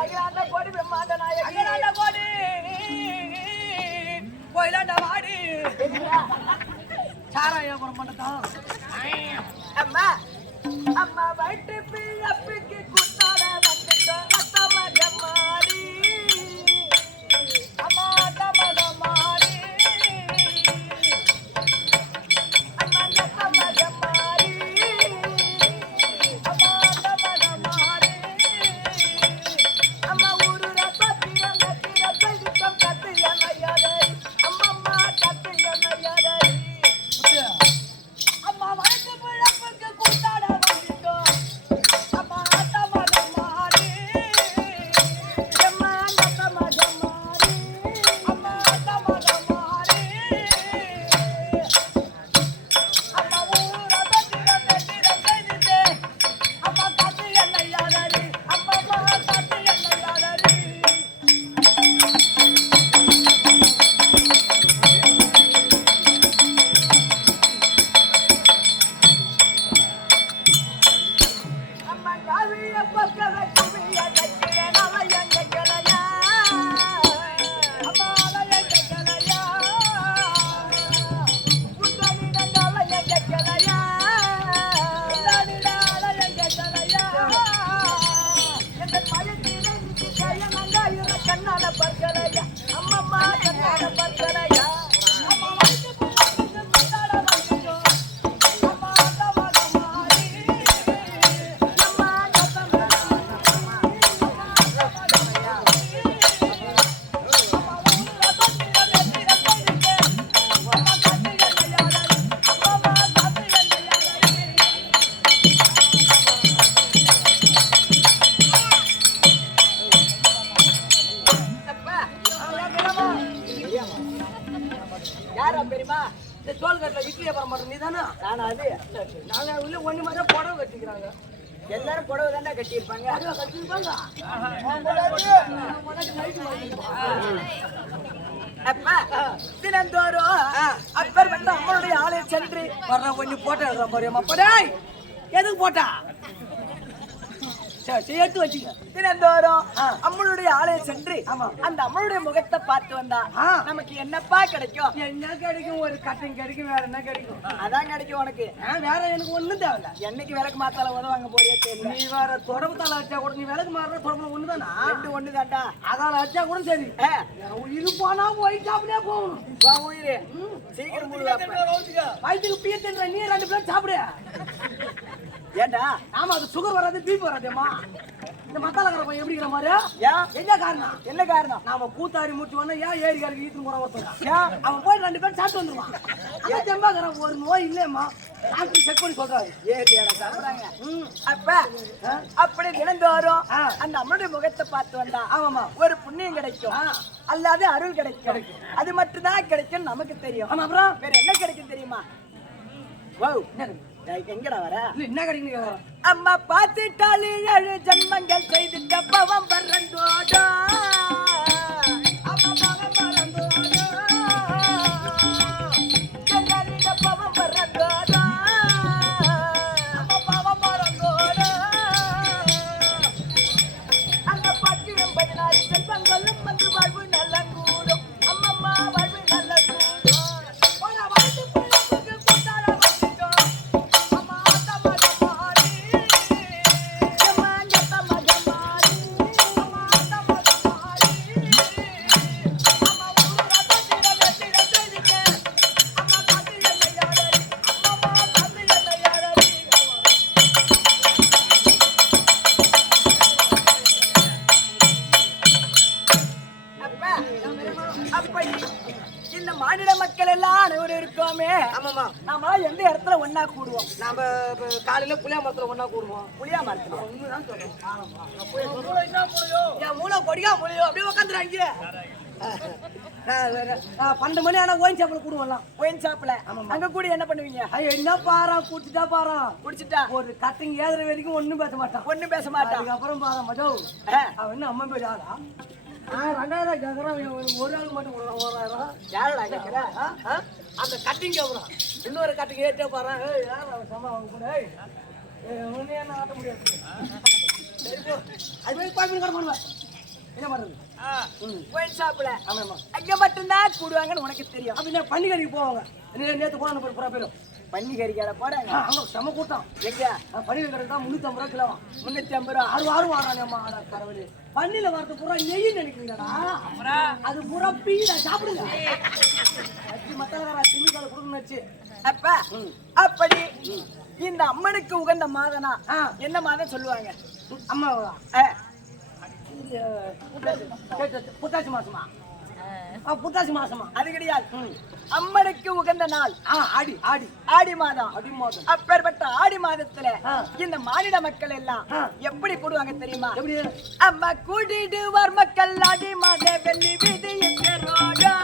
அகிலாண்ட கோடி பிரம்மாண்ட நாயகி அகிலாண்ட கோடி கோயிலாண்ட வாடி சாராயம் பண்ணதான் அம்மா அம்மா வயிற்று பிள்ளைக்கு குத்தாட வந்துட்டோம் அத்தமக மாறி அம்மா அத்தமக மாறி அம்மா அத்தமக மாறி அம்மா அத்தமக மாறி அம்மா ஊரு ரத்திரம் கத்திரம் கத்து என்னையாதே அம்மம்மா கத்து என்னையாதே அம்மா வயிற்று பிள்ளைக்கு குத்தாட வந்துட்டோம் அம்மா அத்தமக மாறி அம்மா அத்தமக மாறி அம்மா அத்தமக மாறி அம்மா ஊரு ரத்திரம் கத்திரம் அம்மா கத்து என்னையாதே அம்மம்மா கத்து என்னையாதே அம்மா காவிய பக்கத குவிய கட்டிய நலையங்க கலையா அம்மா அலையங்க கலையா உத்தமிட நலையங்க கலையா உத்தமிட அலையங்க கலையா எந்த மயத்திலே நிதி கயனங்க இரு கண்ணால பற்கலையா அம்மம்மா கண்ணால பற்கலையா அம்மா வயிற்று பிள்ளைக்கு கொண்டாட வந்துட்டோம் அம்மா அத்தமக மாறி அம்மா அத்தமக மாறி அம்மா அத்தமக மாறி அம்மா ஊரு ரத்திரம் அம்மா கத்து என்னையாதே அம்மம்மா கத்து என்னையாதே அப்பா யாரா பெரியமா இந்த தோல்கட்டில் இட்லி வியாபாரம் பண்ற நீதானா நானா அது நாங்க உள்ள ஒண்ணு மாதிரி புடவை கட்டிக்கிறாங்க எல்லாரும் புடவை தானே கட்டியிருப்பாங்க அதுவா கட்டியிருப்பாங்க அப்பா தினந்தோறும் அப்பர் வந்து அம்மனுடைய ஆலய சென்று வர்ற கொஞ்சம் போட்டோ எடுக்கிற மாதிரியாமா படாய் எதுக்கு போட்டா சரி எடுத்து வச்சுக்க தினந்தோறும் அம்மனுடைய ஆலயம் சென்று அந்த அம்மனுடைய முகத்தை பார்த்து வந்தா நமக்கு என்னப்பா கிடைக்கும் என்ன கிடைக்கும் ஒரு கட்டிங் கிடைக்கும் வேற என்ன கிடைக்கும் அதான் கிடைக்கும் உனக்கு வேற எனக்கு ஒண்ணும் தேவையில்ல என்னைக்கு விளக்கு மாத்தால உதவாங்க போறியே தெரியல நீ வேற தொடர்புத்தால வச்சா கூட நீ விளக்கு மாறுற தொடர்பு ஒண்ணுதானா ரெண்டு ஒண்ணுதான்டா அதால வச்சா கூட சரி இது போனா போய் சாப்பிடே போகணும் உயிரு சீக்கிரம் வயிற்றுக்கு பீ தின்ற நீ 2 பேர் சாப்பிடு ஏண்டா ஆமா அது சுகர் வராது பிபி வராதேம்மா இந்த மசாலா கரை எப்படி இருக்கிற மாதிரி என்ன காரணம் நாம கூத்தாடி முடிச்சு வந்தா ஏன் ஏரிக்காருக்கு ஈத்து முறை ஒருத்தங்க அவன் போய் 2 பேர் சாப்பிட்டு வந்துருவான் அந்த செம்பாக்கரை ஒரு நோய் இல்லையம்மா டாக்டர் செக் பண்ணி சொல்றாரு ஏரியாடா சாப்பிடுறாங்க அப்ப அப்படி தினந்தோறும் அந்த அம்மனுடைய முகத்தை பார்த்து வந்தா ஆமாமா ஒரு புண்ணியம் கிடைக்கும் அல்லாத அருள் கிடைக்கும் அது மட்டும் தான் கிடைக்கும் நமக்கு தெரியும் ஆமா அப்புறம் வேற என்ன கிடைக்கும் தெரியுமா எங்கடா வர என்ன கிடைக்கும் அம்மா பார்த்துட்டாலே 7 ஜன்மங்கள் செய்துட்ட பவம் பறந்தோடா அம்மா பவம் பறந்தோடா ஜங்கரிட பவம் பறந்தோடா அம்மா பவம் பறந்தோடா அந்த பட்டினம் 16 செல்வங்களும் வந்து வாழ்வு நல்ல கூடும் அம்மம்மா வாழ்வு நல்ல கூடும் இந்த மாநில மக்கள் எல்லாம் அனைவரும் இருக்கோமே ஆமாமா நாம எந்த இடத்துல ஒன்னா கூடுவோம் நாம காலையில புளியா மரத்துல ஒன்னா கூடுவோம் புளியா மரத்துல ஒண்ணுதான் சொல்றோம் என் மூளை கொடியா முடியும் அப்படியே உட்காந்துறாங்க 12 மணி ஆனா ஒயின் ஷாப்ல கூடுவோம் ஒயின் ஷாப்ல அங்க கூட என்ன பண்ணுவீங்க என்ன பாரா குடிச்சிட்டா பாரா குடிச்சிட்டா ஒரு கட்டிங் ஏதுற வரைக்கும் ஒண்ணும் பேச மாட்டான் அதுக்கப்புறம் பாரா மஜோ அவன் என்ன அம்மா பேர் யாரா 2000 கேக்குறான் ஒரு ஆள் மட்டும் 1000 யாரடா கேக்குற அந்த கட்டிங் கேக்குறான் இன்னொரு கட்டிங் ஏத்தே பாறா யாரா சமா அவங்க கூட உன்னை என்ன ஆட்ட முடியாது அது போய் பாப்பி கட பண்ணுவா என்ன பண்றது? ஒயின் ஷாப்ல ஆமாமா. அங்க மட்டும்தான் கூடுவாங்கன்னு உனக்கு தெரியும். அப்ப பன்னிக்கறிக்கு போவாங்க. நேத்து போன புறா பேரும் பன்னிக்கறி கடை போறாங்க. அங்க செம கூட்டம். எங்க பன்னிக்கறி தான் 350 ரூபா கிலோ. 350 ரூபா. ஆறு வாடானேம்மா கடவுளே. பன்னில வரது பூரா நெய் நினைக்கிறீங்கடா. அது பூரா பீடா சாப்பிடுங்க. அச்சி மத்தலகார சிமிக்கால குடுக்குன்னு அப்ப அப்படி இந்த அம்மனுக்கு உகந்த மாதனா என்ன மாதம் சொல்லுவாங்க? அம்மா புத்தாசி மாசமா? புத்தாசி மாசமா? அது கிடையாது. அம்மனுக்கு உகந்த நாள் ஆடி ஆடி ஆடி மாதம். ஆடி மாதம். அப்பேற்பட்ட ஆடி மாதத்துல இந்த மாநில மக்கள் எல்லாம் எப்படி கூடுவாங்க தெரியுமா? எப்படி? அம்மா கூட்டிடுவார் மக்கள் ஆடி மாத வெள்ளி வீதி எங்கரோடா.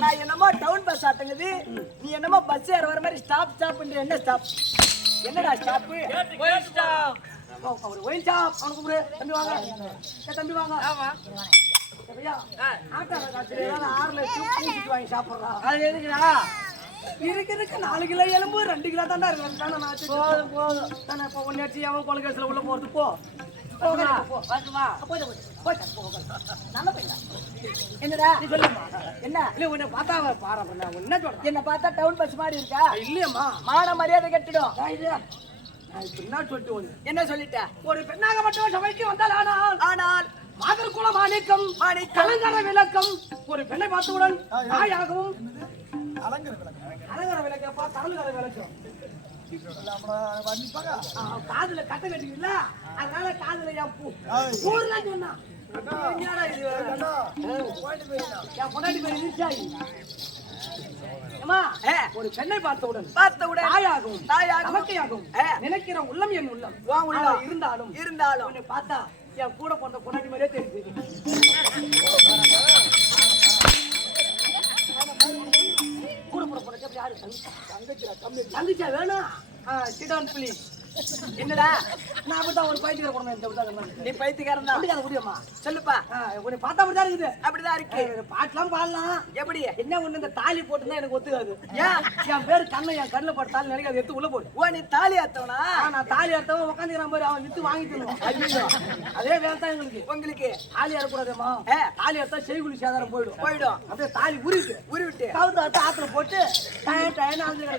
நான் என்னமோ டவுன் பஸ் ஆட்டுங்குது, நீ என்னமோ பஸ் ஏற வர மாதிரி ஸ்டாப் ஸ்டாப்ன்ற. என்ன ஸ்டாப்? என்னடா stop? Wine stop. Wine stop. அவனுக்கு கூப்பிடு. தம்பி வாங்க. தம்பி வாங்க. ஆமா. ஐயா ஆட்டோ காசு ஏதாவது 6 லட்சம் பூசிட்டு வாங்கி சாப்பிடுறா. அது எதுக்குடா? இருக்கு 4 கிலோ எலும்பு 2 கிலோ தாண்டா இருக்கு. தானே நான் போதும் போதும் தானே. இப்போ ஒன்னு அடிச்சு அவன் கொலகேஸ்ல உள்ள போறது போ. என்னடா நீ சொல்லுமா? என்ன இல்ல உன்னை பார்த்தா பாரு. என்ன சொல்ற? என்ன பார்த்தா டவுன் பஸ் மாதிரி இருக்கா? இல்லையம்மா, மான மரியாதை கட்டிடும். என்ன சொல்லிட்ட? ஒரு பெண்ணாக மட்டும் சபைக்கு வந்தால் ஆனால் மாதர் குல மாணிக்கம் அலங்கார விளக்கம். ஒரு பெண்ணை பார்த்தவுடன் தாயாகவும் அலங்கார விளக்கப்பா தரலுகார விளக்கம். காதுல கட்ட கட்டிக்கல, அதனால காதுல என் பூர்லாம் சொன்னா ஒரு பெண்ணை பார்த்தவுடன் தாயாகும் நமக்கையாகும் நினைக்கிற உள்ளம் என் உள்ளம் இருந்தாலும் பார்த்தா என் கூட போன்ற பொண்டாட்டி மாதிரியே தெரியுது. கூட போற பொண்டாட்டி யாரு? தங்கச்சியா வேணும். Sit down please. என்னடா நான் அப்படிதான் ஒரு பைத்தியக்கார குடும்பம். நீ பைத்தியக்காரன் தான். அப்படியே முடியுமா? சொல்லுப்பா. உன்னை பார்த்தா அப்படிதான் இருக்குது. அப்படிதான் இருக்கு. பாட்டெல்லாம் பாடலாம். எப்படி? என்ன ஒண்ணு இந்த தாலி போட்டுதான் எனக்கு ஒத்துக்காது. ஏன் என் பேரு கண்ணை என் கண்ணுல போட்டு தாலி நினைக்க அதை எடுத்து உள்ள போடு. ஓ நீ தாலி அத்தவனா? நான் தாலி அத்தவன் உட்காந்துக்கிறான் பாரு, அவன் வித்து வாங்கிக்கணும். அதே வேலை தான் உங்களுக்கு. தாலி அறக்கூடாதேமா. தாலி அறுத்தா செய்குலி சேதாரம் போயிடும். அப்படியே தாலி உருவிட்டு கவுத்து அறுத்து ஆத்துல போட்டு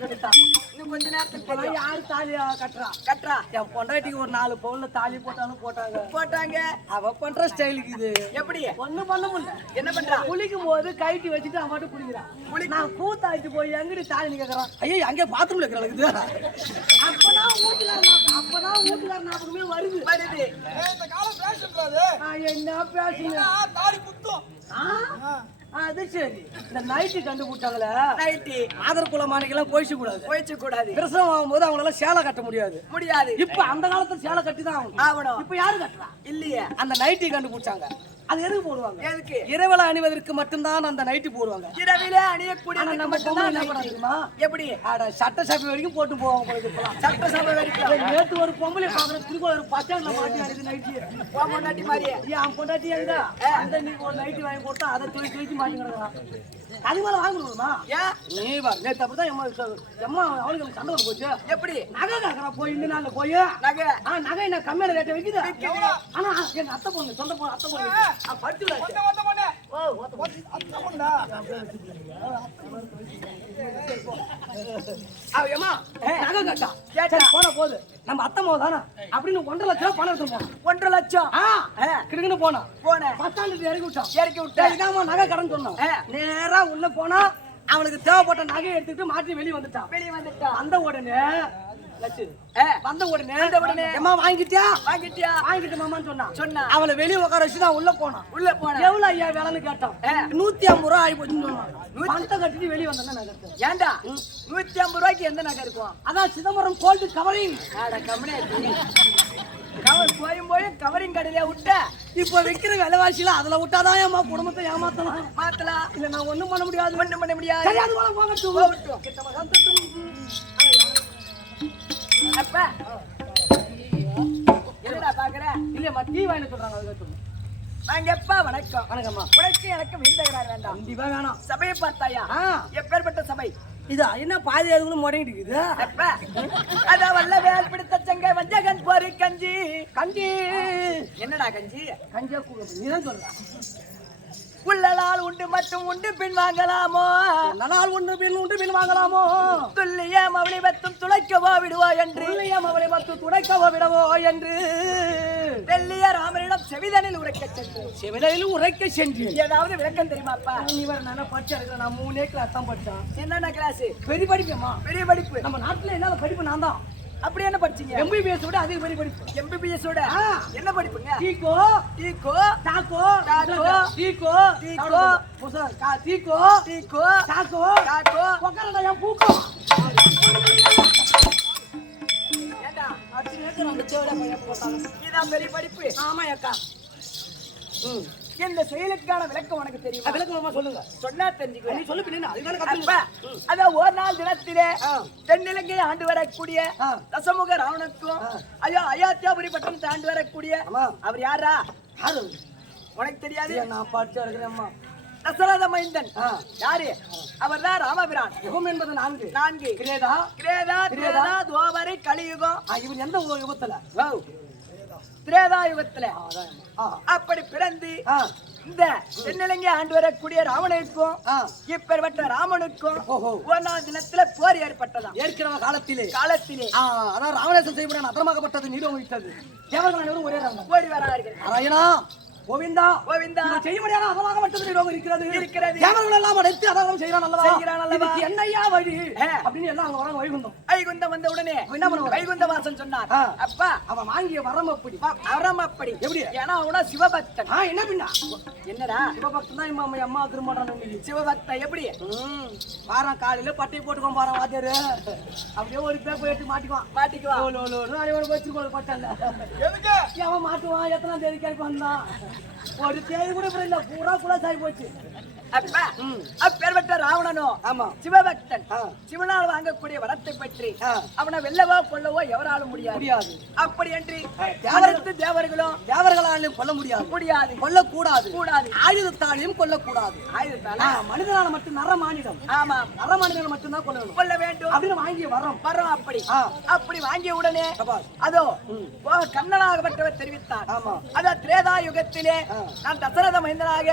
கட்டிட்டான். இன்னும் கொஞ்ச நேரத்துக்கு யாரு தாலி கட்டுறா? என் பொண்டாட்டிக்கு ஒரு 4 பவுன்ல தாலி போட்டாங்க. அவ பண்ற ஸ்டைலுக்கு இது எப்படி? ஒண்ணும் பண்ண முடியல. என்ன பண்றா? குளிக்கும் போது கைட்டி வச்சுட்டு அவன் மட்டும் குளிக்கிறான். நான் கூத்தாச்சு போய் எங்கடி தாலி கேக்குறான். ஐயோ அங்கே பாத்ரூம்ல இருக்கிறாங்க. அப்பதான் வீட்டுக்கார ஞாபகமே வருது. இந்த காலம் பேசுறது என்ன பேசுங்க? தாலி குத்தும். அது சரி. இந்த நைட்டு கண்டுபிடிச்சாங்களே, நைட்டி ஆதர் குலமானிக்கெல்லாம் போயிச்சு கூடாது. பிரசவம் ஆகும்போது அவங்களால சேலை கட்ட முடியாது. இப்ப அந்த காலத்துல சேலை கட்டி தான் ஆகணும். இப்ப யாரு கட்டுறா? இல்லையே. அந்த நைட்டி கண்டுபிடிச்சாங்க. அது எதுக்கு போடுவாங்க? எதுக்கு? இரவுல அணிவதற்கு மட்டும்தான் அந்த நைட்டி போடுவாங்க. இரவிலே அணியக்கூடிய ஆனா நம்ம பொம்பளை என்ன பண்ணுமா? எப்படி? அட சட்டசபை வரைக்கும் போட்டு போவாங்க போல இப்பலாம். சட்டசபை வரைக்கும் நேத்து ஒரு பொம்பளை பாக்குற திருக்கோளூர் பச்சாண்ட மாட்டி அடிச்சு நைட்டி. பொண்டாட்டி மாதிரியே ஏன் பொண்டாட்டி எங்க? அந்த நீ ஒரு நைட்டி வாங்கி போட்டா அதை தூக்கி மாட்டி கிடக்குறான். அது மேல வாங்கணுமா? ஏன் நீ பாரு நேத்து அப்படிதான் எம்மா அவளுக்கு சண்டை வந்து போச்சு. எப்படி? நகை கேக்குறா போய் இந்த நாள்ல போய் நகை நகை என்ன கம்மியான ரேட்டை வைக்குது. ஆனா எங்க அத்தை பொண்ணு சொந்த பொண்ணு அத்தை பொண்ணு படிச்சு ஒத்த பொண்ணு. ஓ அத்தை பொண்ணா? ஏமா நகை கேட்டா சரி போன போகுது நம்ம அத்தை மோ தானே அப்படின்னு 1.5 லட்சம் பணம் எடுத்து போனோம். 1.5 லட்சம் கிடுக்குன்னு போனோம். பஸ் ஸ்டாண்டுக்கு இறக்கி விட்டோம். இறக்கி விட்டேன். இதாம்மா நகை கடன் சொன்னோம். நேரா உள்ள போனா அவனுக்கு தேவைப்பட்ட நகையை எடுத்துட்டு மாட்டி வெளியே வந்துட்டான். வெளியே வந்துட்டா வந்த உடனே வந்த உடனே அம்மா வாங்கிட்டியா வாங்கிட்டு மாமான்னு சொன்னா அவளை வெளியே உட்கார வச்சு நான் உள்ள போனேன். எவ்வளவு ஐயா வேலைன்னு கேட்டான். 150 ரூபா ஆகி போச்சுன்னு சொன்னான். பணத்தை கட்டிட்டு வெளியே வந்தேன் நகை. ஏண்டா 150 ரூபாய்க்கு எந்த நகை இருக்கும்? அதான் சிதம்பரம் கோல்டு கவரிங். போயும் கவரிங் கடையில விட்ட இப்ப வைக்கிற விலைவாசியில அதுல விட்டாதான் அம்மா குடும்பத்தை ஏமாத்தலாம். மாத்தலாம். இல்ல நான் ஒண்ணும் பண்ண முடியாது. ஒண்ணும் பண்ண முடியாது. சரி, அது போல போகட்டும். அப்ப என்னடா பாக்குற? இல்லையம்மா டீ வாங்கி சொல்றாங்க. அதுக்கு சொல்லு. வாங்கப்பா. வணக்கம். வணக்கம்மா. உனக்கு எனக்கு விருந்தகரார் வேண்டாம். கண்டிப்பா வேணாம். சபையை பார்த்தாயா? எப்பேற்பட்ட சபை? இதா என்ன பாதி அதுக்குள்ள முடங்கிட்டு இருக்குது. அப்ப அத வல்ல வேல் பிடித்த செங்கை வஞ்சகன் போரி கஞ்சி. என்னடா கஞ்சி? கஞ்சியா நீதான் சொல்ற. உள்ளலால் உண்டு மட்டும் உண்டு பின் வாங்கலாமோ? நாள் உண்டு பின் வாங்கலாமோ? துல்லிய மவளி பத்தும் துளைக்கவோ விடுவோ என்று. அவளை பத்து துடைக்கவோ விடவோ என்று வெள்ளிய ராமனிடம் செவிதனில் உரைக்க சென்று ஏதாவது விளக்கம் தெரியுமாப்பா? இவர் நான் படிச்சா இருக்கிற நான் 3 கிளாஸ் தான் படிச்சேன். என்னென்ன கிளாஸ்? பெரிய படிப்பேம்மா. பெரிய படிப்பு. நம்ம நாட்டுல என்ன படிப்பு நான் தான். அப்படி என்ன படிச்சீங்க? MBBS விட அதிக பெரிய படிப்பு. MBBS ஓட என்ன படிப்புங்க? டீகோ டாக்கோ டீகோ புசா டீகோ டாக்கோ கொக்கரடா என் பூக்கோ. ஏண்டா அத்தி நேத்து அந்த சேவல பைய போட்டாங்க. இதான் பெரிய படிப்பு. ஆமா அக்கா. இந்த செயலுக்கான விளக்கம் உனக்கு தெரியுமா? விளக்கமா சொல்லுங்க. சொன்னா தெரிஞ்சுக்கோ. நீ சொல்லு பின்ன அதுதான கத்துங்க. அத ஒரு நாள் தினத்திலே தென்னிலங்கை ஆண்டு வரக்கூடிய தசமுக ராவணனுக்கும் அயோத்தியாபுரி பட்டணத்தை ஆண்டு வரக்கூடிய அவர் யாரா? உனக்கு தெரியாது? நான் படிச்சா இருக்கிறேம்மா. தசரத மைந்தன் யாரு? அவர் தான் ராமபிரான். யுகம் என்பது 4. கிரேதா துவாபரை கலியுகம். இவர் எந்த யுகத்துல? திரேதா யுகத்துல அப்படி பிறந்து இந்த தென்னிலங்கை ஆண்டு வரக்கூடிய ராவணனுக்கும் இப்பேற்பட்ட ராமனுக்கும் ஒரு நாள் தினத்துல போர் ஏற்பட்டதா? ஏற்கிறவ காலத்திலே அதான் ராவணேசன் செய்யப்பட அப்புறமாக்கப்பட்டது நீரும் விட்டது. தேவர்கள் அனைவரும் ஒரே ஓடி வரார்கள். நாராயணா கோவிந்தா செய்ய முடியாத அபமாகப்பட்டது நீரோகம் இருக்கிறது. தேவர்கள் எல்லாம் அடைத்து அதான் செய்யறான் அல்லவா? என்னையா வழி அப்படின்னு எல்லாம் அங்க வராங்க. வைகுந்தம் வந்த உடனே என்ன பண்ணுவாங்க? வைகுந்த வாசன் சொன்னார். அப்பா அவன் வாங்கிய வரம் அப்படி எப்படி? ஏன்னா அவனா சிவபக்தன். என்ன பின்னா என்னடா சிவபக்தன் தான் அம்மா திரும்ப சிவபக்தன். எப்படி பாரம் காலையில பட்டை போட்டுக்கோம் பாரம் வாத்தியாரு. அப்படியே ஒரு பேப்பர் எடுத்து மாட்டிக்குவான். வச்சிருக்கோம் பட்டல அவன் மாட்டுவான். எத்தனாம் தேதி கேட்க வந்தான்? ஒரு தேதி கூட இல்ல. பூரா சாய் போச்சு. அப்பேற்பட்ட ராவணனும் சிவபக்தன் சிவனால் வாங்கக்கூடிய வரத்தை பற்றி அவனை வெல்லவோ கொல்லவோ எவராலும் முடியாது. அப்படி என்று தேவர்களாலும் கொல்ல முடியாது. கொல்லக்கூடாது. ஆயுதத்தாலையும் கொல்லக்கூடாது. மனிதனால மட்டும் நரமானிடம். நரமானிடம் மட்டும்தான் கொல்ல வேண்டும் அப்படின்னு வாங்கிய வரோம். அப்படி வாங்கிய உடனே அதோ கண்ணனாகப்பட்டவர் தெரிவித்தார். அதோ திரேதா யுகத்திலே நான் தசரத மைந்தனாக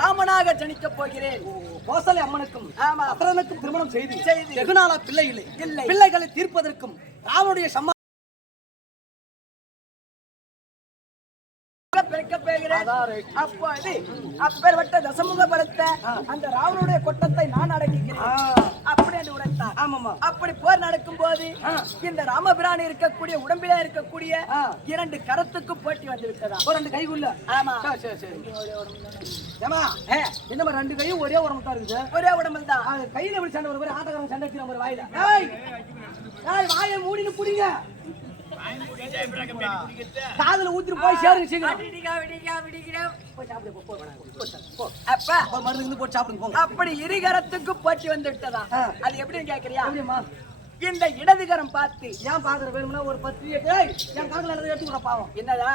ராமனாக ஜனிக்க போகிறேன். கோசலை அம்மனுக்கும் அசரனுக்கும் திருமணம் செய்து வெகுநாளா பிள்ளைகளை தீர்ப்பதற்கும் ராவனுடைய அப்பேற்பட்ட தசமுக பலத்தை அந்த ராவனுடைய கொட்டத்தை நான் அடங்குகிறேன் அப்படி என்று உரைத்தார். அப்படி போர் நடக்கும் போது இந்த ராமபிரான் இருக்கக்கூடிய உடம்பில இருக்கக்கூடிய 2 கரத்துக்கு போட்டி வந்துவிட்டதா? 2 கைக்குள்ள. ஆமா என்னமா 2 கையும் ஒரே உடம்பு தான் இருக்குது. ஒரே உடம்பு தான். கையில எப்படி சண்டை ஒரு ஆட்டக்காரன் சண்டை வாயில வாயை மூடின்னு புடிங்க. காதுல ஊத்திட்டு போய் சேருங்க சீக்கிரம். போய் சாப்பிடு, போ, போ. அப்ப போ, மருந்து இருந்து போட்டு சாப்பிடுங்க போங்க. அப்படி இருகரத்துக்கு போட்டி வந்து விட்டதா? ஆ. அது எப்படின்னு கேக்குறியா? எப்படிம்மா? இந்த இடதுகரம் பார்த்து ஏன் பாக்குற வேணும்னா ஒரு 10 ஏய் என் காதுல எடுத்துக்கிற பாவம். என்னதா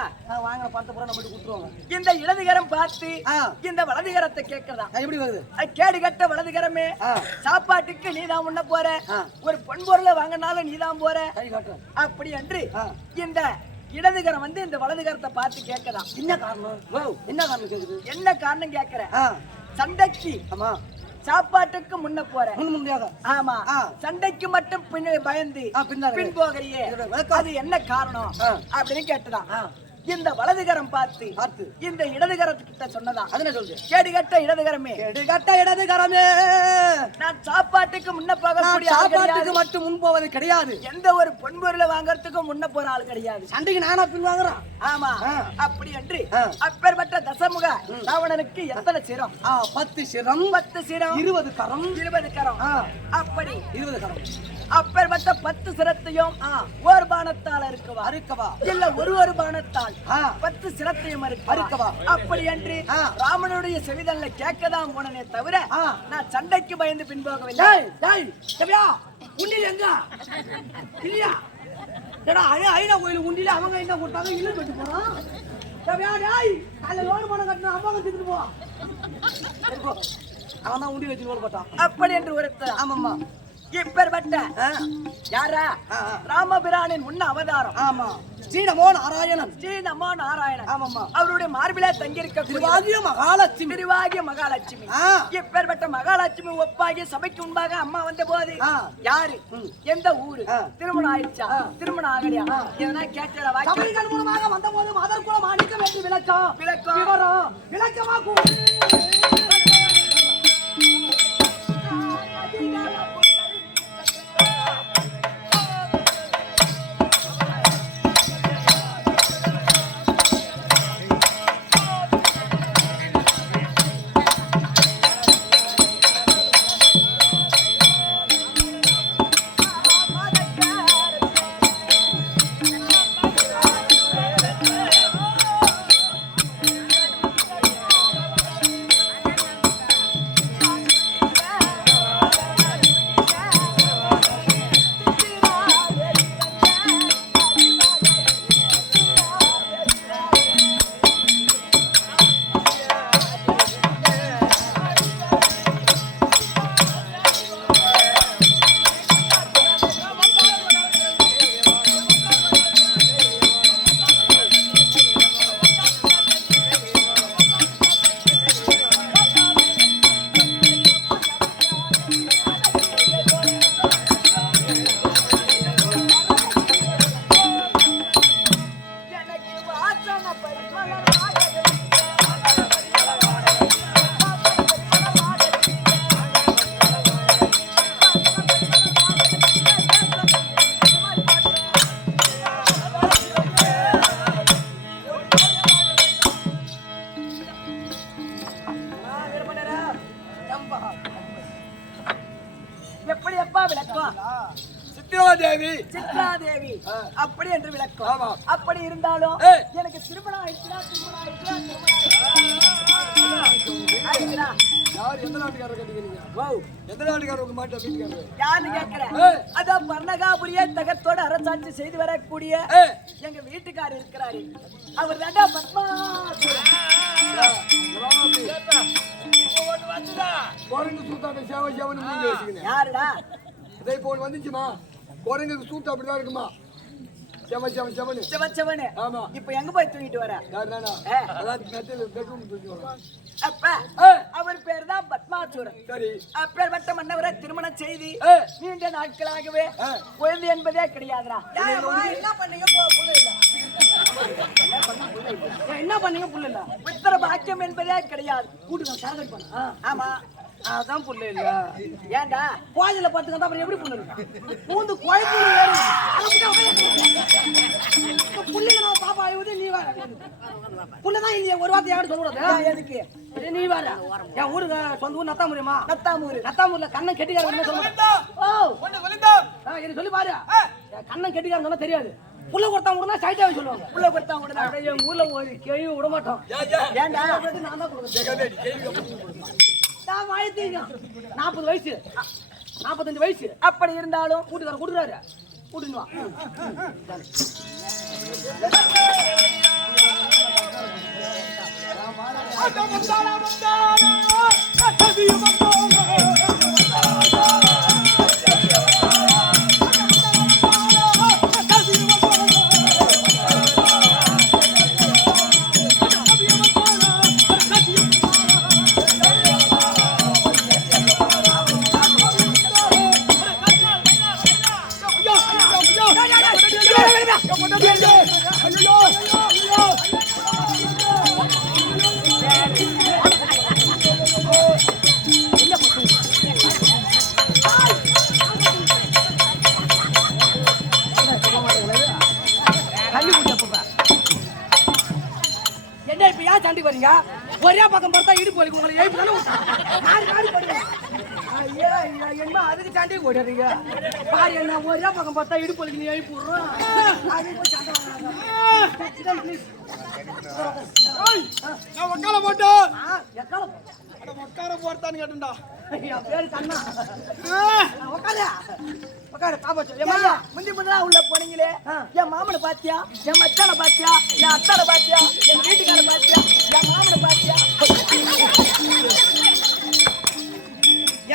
வாங்கின பணத்தை பூரா நம்மகிட்ட கொடுத்துருவாங்க. இந்த இடதுகரம் பார்த்து ஆ. இந்த வலதுகரத்தை கேட்கறதா? எப்படி வருது? கேடு கட்ட வலதுகரமே, ஆ. சாப்பாட்டுக்கு நீதான் முன்ன போற, ஆ. ஒரு பொன்பொருளை வாங்கினாலும் நீதான் போற, கை காட்டுறேன். அப்படி என்று ஆ. இந்த இடதுகரம் வந்து இந்த வலதுகரத்தை பார்த்து கேட்கதா? என்ன காரணம்? என்ன காரணம் கேக்குது? என்ன காரணம் கேட்கிற? ஆ, சண்டைக்கு ஆமா. சாப்பாட்டுக்கு முன்ன போற, முன்முடியாக. ஆமா, ஆ. சண்டைக்கு மட்டும் பயந்து பின்னாடி பின் போகிறியே, இதோட விளக்கம். அது என்ன காரணம் ஆ. அப்படின்னு கேட்டுதான் ஆ. இந்த வலதுகரம் பார்த்து இந்த இடதுகரத்துக்கிட்ட சொன்னதா? அது என்ன சொல்லுது? கேடு கட்ட இடதுகரமே, எடுகட்ட இடதுகரமே, நான் சாப்பாட்டுக்கு முன்ன போகக்கூடிய ஆள் சாப்பாட்டுக்கு கிடையாது. மட்டும் முன் போவது கிடையாது. எந்த ஒரு பொன்பொருளை வாங்கறதுக்கு முன்ன போற ஆள் கிடையாது. சண்டைக்கு நானா பின் வாங்குறான். ஆமா, ஆ. அப்படி என்று ஆ. அப்பேற்பட்ட தசமுக ராவணனுக்கு எத்தனை சிரம்? 10 சிரம், 10 சிரம், 20 கரம், 20 கரம். ஆ, அப்படி 20 கரம். அப்பேற்பட்ட 10 சிரத்தையும் ஓர் பானத்தால் அறுக்கவா? அறுக்கவா? இல்ல ஒரு பானத்தால் ஆ. 10 சிரத்தையும் அறுக்கவா? அறுக்கவா? அப்படி என்று ஆ. ராமனுடைய செவிதல்ல கேட்கதான் போனனே தவிர ஆ. நான் சண்டைக்கு பயந்து பின்போகவில்லை. டேய் டேய் கபியா, உண்டில எங்க இல்லையா? டேடா ஐனா கோயில் உண்டில அவங்க என்ன கொடுத்தாங்க? இல்ல கட்டி போறான். கபியா டேய், காலைல லோன் பணம் கட்டணும், அம்மாங்க தூக்கிட்டு போ. சரி போ. அவன் தான் உண்டி வச்சு லோன் போட்டான். அப்படி என்று ஒருத்தர். ஆமாம்மா. இப்பேற்பட்ட ஆ. யாரா? ஆ. ராமபிரானின் முன்ன அவதாரம். ஆமா. ஸ்ரீநமோ நாராயணன். ஸ்ரீ நமோ நாராயணன். ஆமாம்மா. அவருடைய மார்பிலே தங்கியிருக்க திருவாகிய மகாலட்சுமி. திருவாகிய மகாலட்சுமி. ஆ. இப்பேற்பட்ட மகாலட்சுமி ஒப்பாகி சபைக்கு முன்பாக அம்மா வந்த போது ஆ. யாரு, எந்த ஊரு, ஆ. திருமணம் ஆயிடுச்சா, திருமணம் ஆகலையா, எதனா கேட்ட வாக்கியம் சபைகள் மூலமாக வந்தபோது மதர் குலம் அணிக்க வேண்டிய விளக்கம் விளக்கம். விவரம் விளக்கமா எப்படி அப்பா விளக்கம்? சித்ராதேவி. சித்ராதேவி அப்படி என்று விளக்கம். ஆமா. அப்படி இருந்தாலும் ஏய். எனக்கு திருமணம் ஆயிடுச்சுனா ஆயிடுச்சுனா யார் எந்த நாட்டுக்காரர் கட்டிக்கிறீங்க? எந்த நாட்டுக்காரர் உங்க மாட்ட வீட்டுக்காரர்? யாருன்னு கேட்கிறேன். ஏய். அதான் பர்ணகாபுரிய தகத்தோட அரசாட்சி செய்து வரக்கூடிய ஏய். எங்க வீட்டுக்காரர் இருக்கிறாரு. அவர் தாண்டா பத்மா. குரங்கு சூத்தாட்ட சேவை சேவன் நீங்க வச்சுக்கணும். யாருடா? இதே போன் வந்துச்சுமா, குரங்குக்கு சூத்து அப்படிதான் இருக்குமா, செவ செவ செவனு. சிவச்சவனு. ஆமா. இப்ப எங்க போய் தூங்கிட்டு வர? யார் நானா? ஏ. அதான் மெட்டில் பெட்ரூம் தூக்கி வரும். அப்ப ஏய். அவர் பேர் தான் பத்மாசூரன். சரி. அப்பேற்பட்ட மன்னவரை திருமணம் செய்து ஏய். நீண்ட நாட்களாகவே ஏய். குழந்தை என்பதே கிடையாதுடா. என்ன பண்ணீங்க புள்ள இல்ல? என்ன பண்ணீங்க புள்ள இல்ல? புத்திர பாக்கியம் என்பதே கிடையாது. கூட்டுங்க சரகடி பண்ண. ஆமா. அதான் புள்ள இல்ல. ஏன்டா? கோயில படுத்துக்கிட்டா அப்புறம் எப்படி புள்ள இருக்கு? பூந்து கோயிலுக்குள்ள ஏறி புள்ளைங்க நான் பாப்பா ஆயுது நீ வேற புள்ளதான் இல்லையே ஒரு வார்த்தை யாரும் சொல்லக்கூடாது. எதுக்கு? நீ வேற என் ஊருக்கு சொந்த ஊர் நத்தாமுரியமா? நத்தாமூரு. நத்தாமூர்ல கண்ணன் கெட்டிக்காரன் சொல்லுங்க. ஓ ஒண்ணு சொல்லிட்டோம். என்ன சொல்லி பாரு. என் கண்ணன் கெட்டிக்காரன் சொன்னா தெரியாது. புள்ள கொடுத்தா விடுனா சைட்டாவே சொல்லுவாங்க. புள்ள கொடுத்தா விடுனா எங்க ஊர்ல ஒரு கேள்வி விட மாட்டோம். ஏன்டா நான் தான் கொடுக்குறேன். நான் வயசுங்க 40 வயசு 45 வயசு. அப்படி இருந்தாலும் கூட்டுக்கார கொடுக்குறாரு கூட்டின்னு வா. என்ன இப்ப ஏன் சண்டைக்கு வரீங்க? ஒரே பக்கம் பார்த்தா இடுப்பு வலிக்கும். உங்களை எழுப்பு தானே ஐயா ஐயா என்ன அதுக்கு சண்டைக்கு ஓடுறீங்க? பாரு என்ன ஒரே பக்கம் பார்த்தா இடுப்பு வலிக்கு நீ எழுப்பி விடுறோம். நான் உக்கால போட்டோம் உட்கார போறதான்னு கேட்டா பேரு கண்ணா உட்காரு பாப்பா முந்தி முதலா உள்ள போனீங்களே, என் மாமனை பாத்தியா, என் மச்சான பாத்தியா, என் அத்தான பாத்தியா, என் வீட்டுக்கார பாத்தியா, என் மாமனை பாத்தியா?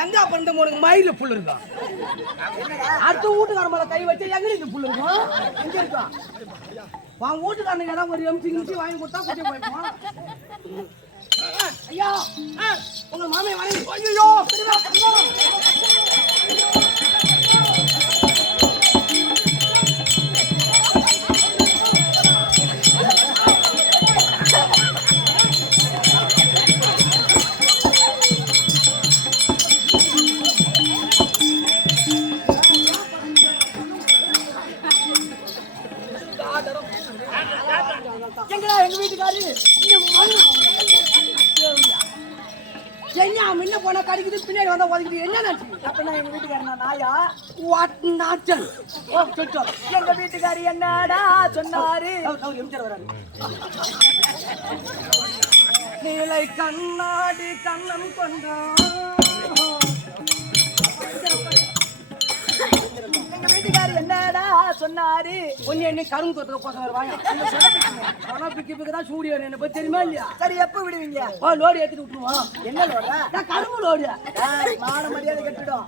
எங்க அப்ப இந்த உனக்கு மயில புல் இருக்கும்? அடுத்த வீட்டுக்கார மேல கை வச்சு எங்க இந்த புல் இருக்கும்? எங்க இருக்கும்? உன் வீட்டுக்காரனுக்கு ஏதாவது ஒரு எம்சி வாங்கி கொடுத்தா கொஞ்சம் போய்ப்போம். ஐயா உங்க மாமே வரேன். ஐயோ எங்கடா எங்க வீட்டுக்காரு? என்ன முன்ன போனா கடிக்குது, பின்னாடி வந்தா உதக்குது. என்ன நினைச்சு? அப்ப எங்க வீட்டுக்காரர் நான் நாயா? வாட் நாச்சல். ஓ சொச்சோ எங்க வீட்டுக்காரர் என்னடா சொன்னாரு? அவர் எம்ஜிஆர் வராரு. நீலை கண்ணாடி கண்ணம் கொண்டான். எங்க வீட்டுக்காரர் என்னடா சொன்னாரு? ஒன்னு என்ன கரும்பு தோட்டத்துக்கு போச வருவாங்க. பிக்கு தான் சூடி என்ன பத்தி தெரியுமா இல்லையா? சரி எப்ப விடுவீங்க? ஓ லோடு ஏத்திட்டு விட்டுருவோம். என்ன லோடா? நான் கரும்பு லோடு. மான மரியாதை கட்டிடும்.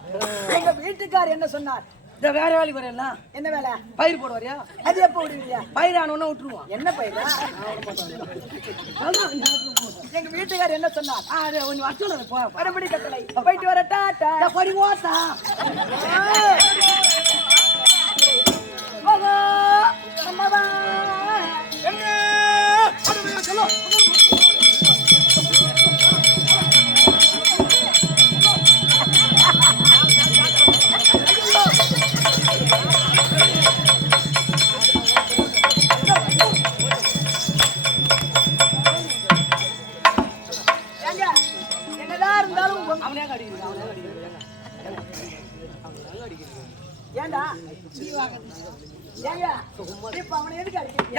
எங்க வீட்டுக்காரர் என்ன சொன்னார்? இந்த வேற வேலைக்கு வரேன்னா என்ன வேலை? பயிர் போட வரையா? அது எப்ப விடுவீங்க? பயிர் ஆனோன்னு விட்டுருவோம். என்ன பயிரா? எங்க வீட்டுக்காரர் என்ன சொன்னார்? அது ஒன்னு வச்சோம் போ மறுபடி கட்டளை போயிட்டு வர டாட்டா. படி ஓட்டா ஓகோ அம்மாவா எங்க அட சொல்லு ஏங்க என்னதான் இருந்தாலும் அவனே அடிக்கிறான். ஏண்டா ஏங்க இப்ப அவனை எதுக்கு அடிக்கிறீங்க?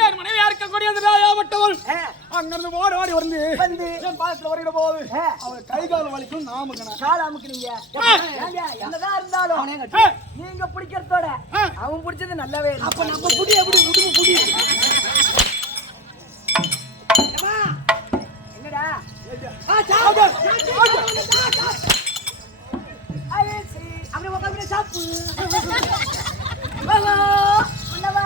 ஏன் மனைவியா இருக்க கூடியது ராயாவட்டவள் அங்கிருந்து ஓடி ஓடி வந்து என் பாயத்துல வரையிட போகுது. அவன் கை கால் வலிக்கும் நாமக்கணும் கால அமுக்குறீங்க. ஏங்க என்னதான் இருந்தாலும் நீங்க பிடிக்கிறதோட அவன் பிடிச்சது நல்லாவே இருக்கு. அப்ப நம்ம புடி எப்படி உடுப்பு புடி என்னடா அப்படி உட்காந்து சாப்பு உன்னவா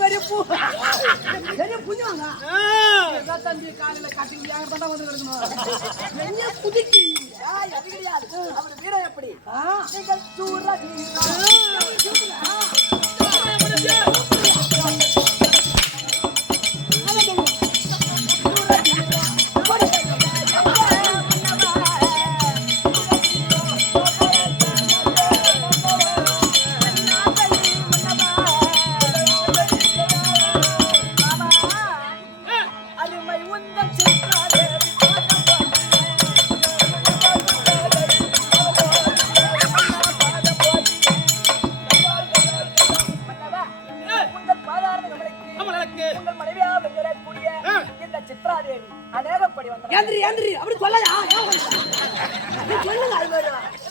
பெரிய பூ பெரிய புண்ணியவாங்க தம்பி காலையில கட்டிங் பண்ணா வந்து கிடக்கணும் என்ன குதிக்கிறீங்க அது கிடையாது அவர் வீரம் எப்படி நீங்கள் சூரா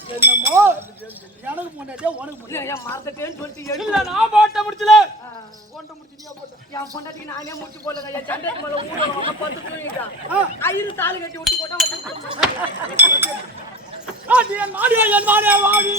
என்னமோ எனக்கு முன்னாடியே உனக்கு முன்னாடி மறந்துட்டேன்னு சொல்லிட்டு இல்ல நான் போட்ட முடிச்சல போட்ட முடிச்சியா போட்ட என் பொண்டாட்டிக்கு நானே முடிச்சு போடல என் சண்டைக்கு மேல ஊடுருவாங்க பத்து தூங்கிட்டான் ஐயரு தாலி கட்டி விட்டு போட்டா என் மாடியா வாடி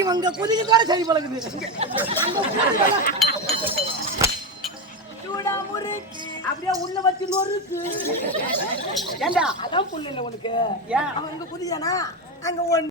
இவங்க குதிக்கத்தோட சரி பழகுது அப்படியே உள்ள வச்சு நொறுக்கு ஏண்டா அதான் புள்ள இல்ல உனக்கு ஏன் அவன் இங்க குதியானா அங்க